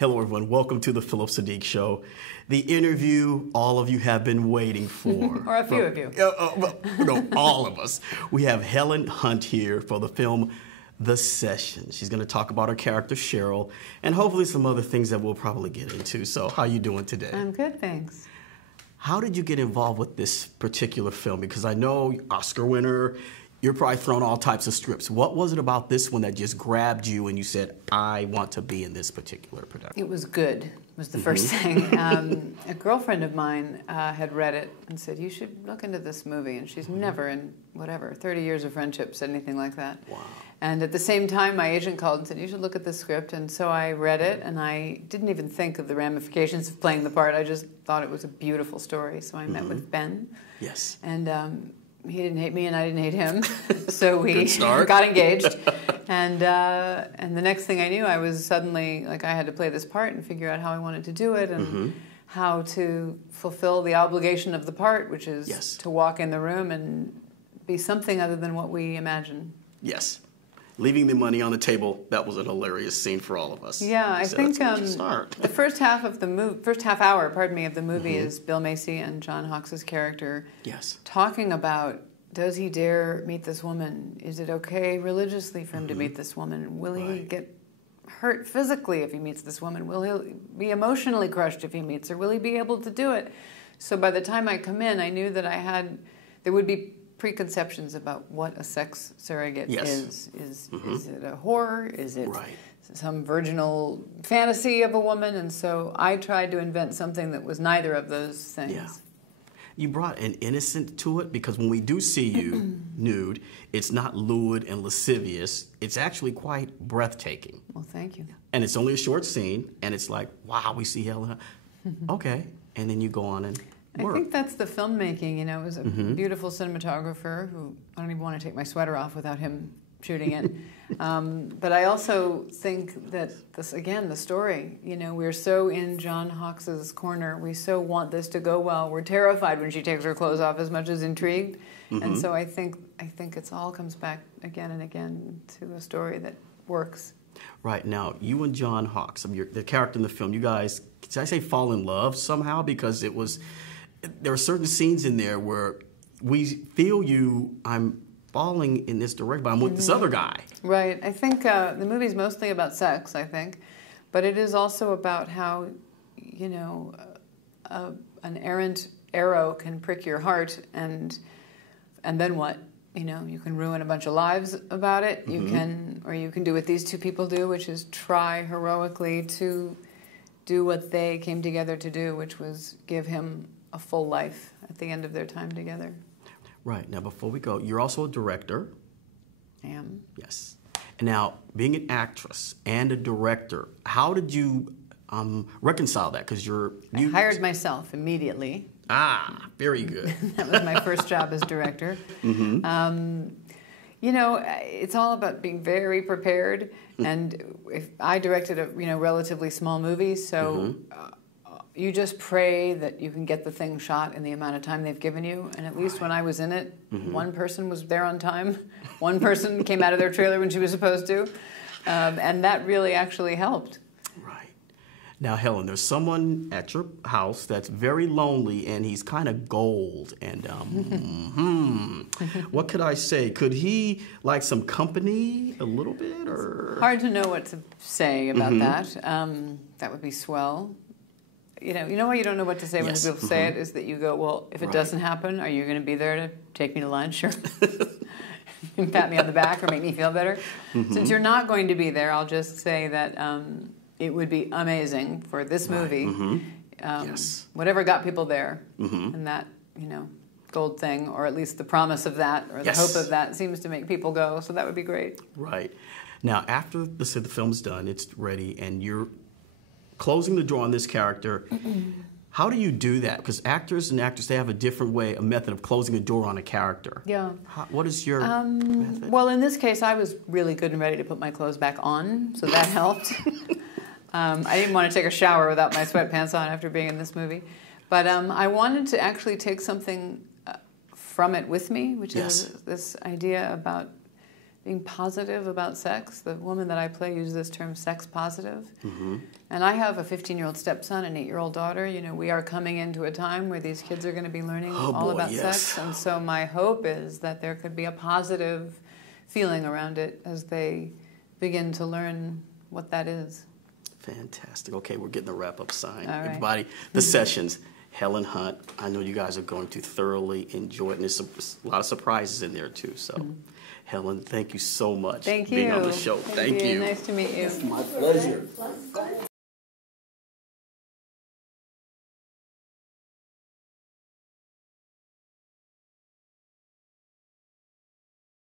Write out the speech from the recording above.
Hello, everyone. Welcome to the Phillip Siddiq Show, the interview all of you have been waiting for. Or a few of you. No, all of us. We have Helen Hunt here for the film The Session. She's going to talk about her character, Cheryl, and hopefully some other things that we'll probably get into. So how are you doing today? I'm good, thanks. How did you get involved with this particular film? Because I know Oscar winner, you're probably thrown all types of scripts. What was it about this one that just grabbed you and you said, I want to be in this particular production? It was good, was the first thing. A girlfriend of mine had read it and said, you should look into this movie. And she's never in, 30 years of friendship said anything like that. Wow. And at the same time, my agent called and said, you should look at this script. And so I read it, and I didn't even think of the ramifications of playing the part. I just thought it was a beautiful story. So I met with Ben. Yes. And he didn't hate me, and I didn't hate him. So we start. got engaged. And the next thing I knew, I was suddenly, like, I had to play this part and figure out how I wanted to do it and how to fulfill the obligation of the part, which is to walk in the room and be something other than what we imagine. Yes. Leaving the money on the table, that was a hilarious scene for all of us. Yeah, I think the first half of the first half hour, of the movie is Bill Macy and John Hawkes' character talking about, does he dare meet this woman? Is it okay religiously for him to meet this woman? Will he get hurt physically if he meets this woman? Will he be emotionally crushed if he meets her? Will he be able to do it? So by the time I come in, I knew that there would be preconceptions about what a sex surrogate is. Is it a horror? Is it some virginal fantasy of a woman? And so I tried to invent something that was neither of those things. Yeah. You brought an innocent to it, because when we do see you nude, it's not lewd and lascivious. It's actually quite breathtaking. Well, thank you. And it's only a short scene, and it's like, wow, we see Helen. Okay. And then you go on and work. I think that's the filmmaking. You know, it was a beautiful cinematographer who, I don't even want to take my sweater off without him shooting it. But I also think that this, again, the story, you know, we're so in John Hawkes' corner. We so want this to go well. We're terrified when she takes her clothes off as much as intrigued. And so I think it's all comes back again and again to a story that works. Right. Now, you and John Hawkes, the character in the film, you guys, did I say fall in love somehow? Because there are certain scenes in there where we feel I'm falling in this direction, but I'm with this other guy. Right. I think the movie's mostly about sex, I think. But it is also about how, you know, an errant arrow can prick your heart, and then what? You know, you can ruin a bunch of lives about it. You can do what these two people do, which is try heroically to do what they came together to do, which was give him a full life at the end of their time together. Right. Now, before we go, you're also a director. I am. Yes. And now, being an actress and a director, how did you reconcile that? Because I hired myself immediately. Ah, very good. That was my first job as director. You know, it's all about being very prepared. And if I directed a relatively small movie, so you just pray that you can get the thing shot in the amount of time they've given you. And at least when I was in it, one person was there on time. One person came out of their trailer when she was supposed to. And that really actually helped. Right. Now, Helen, there's someone at your house that's very lonely, and he's kind of gold. And what could I say? Could he like some company a little bit? Or hard to know what to say about that. That would be swell. You know why you don't know what to say when people say it is that you go, well, if it doesn't happen, are you going to be there to take me to lunch or pat me on the back or make me feel better? Since you're not going to be there, I'll just say that it would be amazing for this movie, whatever got people there, and that, gold thing, or at least the promise of that, or the hope of that seems to make people go, so that would be great. Right. Now, after the film's done, it's ready, and you're closing the door on this character. How do you do that? Because actors and actresses, they have a different way, a method of closing a door on a character. Yeah. What is your method? Well, in this case, I was really good and ready to put my clothes back on, so that helped. I didn't want to take a shower without my sweatpants on after being in this movie. But I wanted to actually take something from it with me, which is this idea about being positive about sex. The woman that I play uses this term sex positive. Mm-hmm. And I have a 15-year-old stepson and an 8-year-old daughter. You know, we are coming into a time where these kids are going to be learning all about sex. And so my hope is that there could be a positive feeling around it as they begin to learn what that is. Fantastic. Okay, we're getting the wrap-up sign. All right. Everybody, the sessions. Helen Hunt, I know you guys are going to thoroughly enjoy it, and there's a lot of surprises in there too. So, Helen, thank you so much for being on the show. Thank you. Nice to meet you. My pleasure.